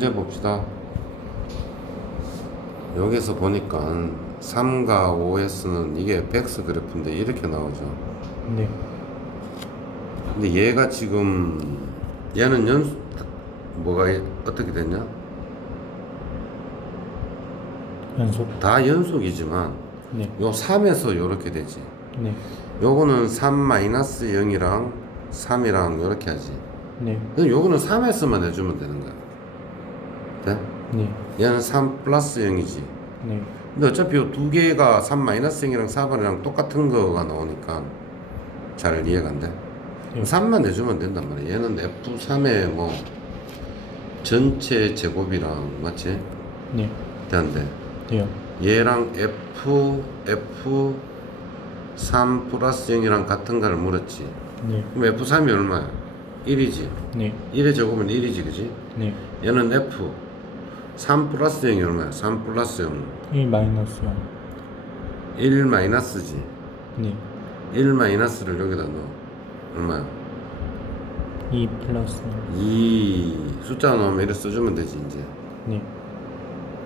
문제 봅시다. 여기서 보니까 3과 5S는 이게 백스 그래프인데 이렇게 나오죠. 네. 근데 얘가 지금 얘는 연 뭐가 어떻게 됐냐? 연속. 다 연속이지만 네. 요 3에서 요렇게 되지. 네. 요거는 3 마이너스 0이랑 3이랑 요렇게 하지. 네. 요거는 3에서만 해주면 되는 거야. 돼? 네. 얘는 3 플러스 0이지. 네. 근데 어차피 요두 개가 3 마이너스 0이랑 4번이랑 똑같은 거가 나오니까 잘 이해가 안 돼. 네. 3만 내주면 된단 말이야. 얘는 F3의 뭐 전체 제곱이랑 맞지? 네. 돼안돼? 돼요. 얘랑 F F 3 플러스 0이랑 같은 걸 물었지. 네. 그럼 F3이 얼마야? 1이지. 네. 1의 제곱은 1이지, 그지? 네. 얘는 F 3 플러스 0이 얼마야? 3 플러스 0. 1 마이너스 0. 1 마이너스지. 네. 1 마이너스를 여기다 넣어. 얼마야? 2 플러스 2 숫자 넣으면 이렇게 써주면 되지 이제. 0. 네.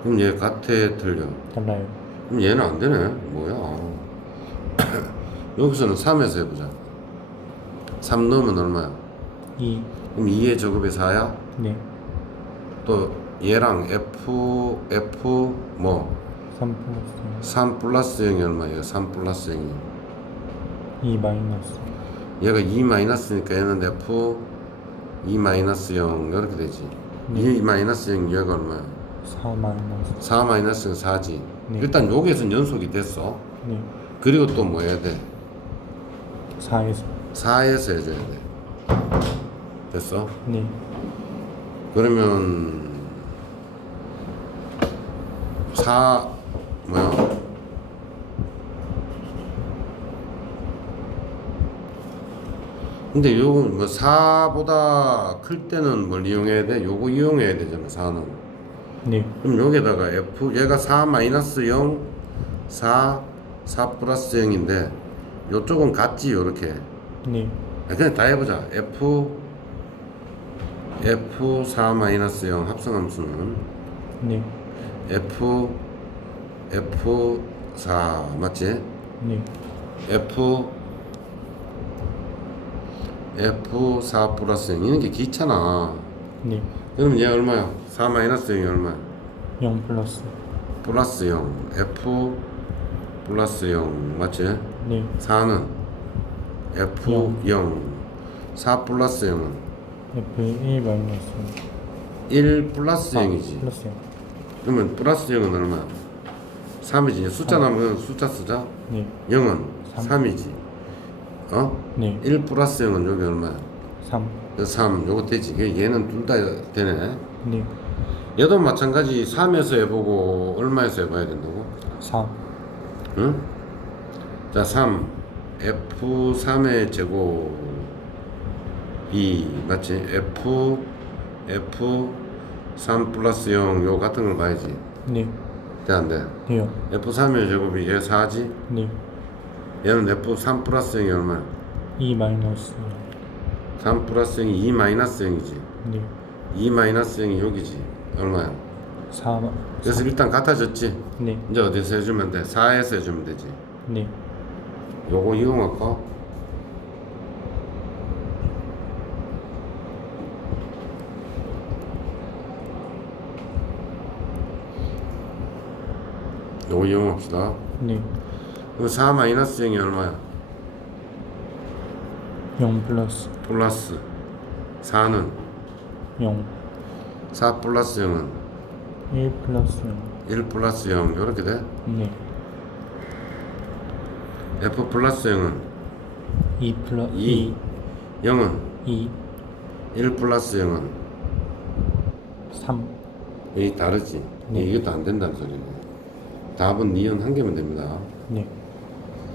그럼 얘 같아 틀려. 달라요. 그럼 얘는 안 되네. 뭐야? 여기서는 3에서 해보자. 3 넣으면 얼마야? 2. 그럼 2의 제곱이 4야? 네. 또 얘랑 F F 뭐 3 플러스 0. 3 플러스 0이 얼마야? 3 플러스 0이. 2 마이너스. 얘가 2 마이너스니까 얘는 F 2 마이너스 0 이렇게 되지. 네. 2 마이너스 0 얘가 얼마야? 4 마이너스. 4 마이너스는 4지. 네. 일단 여기에서는 연속이 됐어. 네. 그리고 또 뭐 해야 돼? 4에서. 4에서 해줘야 돼. 됐어? 네. 그러면 4 뭐야? 근데 요거 뭐 4보다 클 때는 뭘 이용해야 돼? 요거 이용해야 되잖아 4는 네. 그럼 여기다가 F 얘가 4 마이너스 0 4 4 플러스 0인데 요쪽은 같지 요렇게 네. 아, 그냥 다 해보자 F F 4 마이너스 0 합성함수는 네. F F 4 맞지? 네. F F 4 플러스 0 이런 게 귀찮아 네. 그럼 얘 얼마야? 4 마이너스 0이 얼마야? 0 플러스. 플러스 0 F 플러스 0 맞지? 네. 4는 F 영. 0 4 플러스 0은 F 1 마이너스 1 플러스 아, 0이지 플러스 0. 그러면 플러스 0은 얼마야? 3이지 숫자 나오면 숫자 쓰자 네. 0은 삼. 3이지 어? 네. 1 플러스 0은 여기 얼마야? 3. 3 요거 되지 그 얘는 둘 다 되네 네. 얘도 마찬가지 3에서 해보고 얼마에서 해봐야 된다고? 4. 응? 자, 3. F3의 제곱 2 맞지? F F 3 플러스 0 요 같은 걸 봐야지 네. 돼안 돼? 돼요. F3의 제곱이 얘 4지? 네. 얘는 F3 플러스 0이 얼마야? 2 마이너스 3 플러스 0이 2 마이너스 0이지 0. 네. 2 마이너스 0이 여기지 얼마야? 4. 그래서 일단 같아졌지? 네. 이제 어디서 해주면 돼? 4에서 해주면 되지 네. 요거 이용할까? 요거 이용합시다. 네. 그럼 4 마이너스 0이 얼마야? 0 플러스 플러스 4는 0. 4 플러스 0은 1 플러스 0. 1 플러스 0 이렇게 돼? 네. F 플러스 0은 2 플러스 2 0은 2. 1 플러스 0은 3. 이 다르지? 네. 이것도 안 된다는 소리네. 답은 니은 한 개면 됩니다. 네.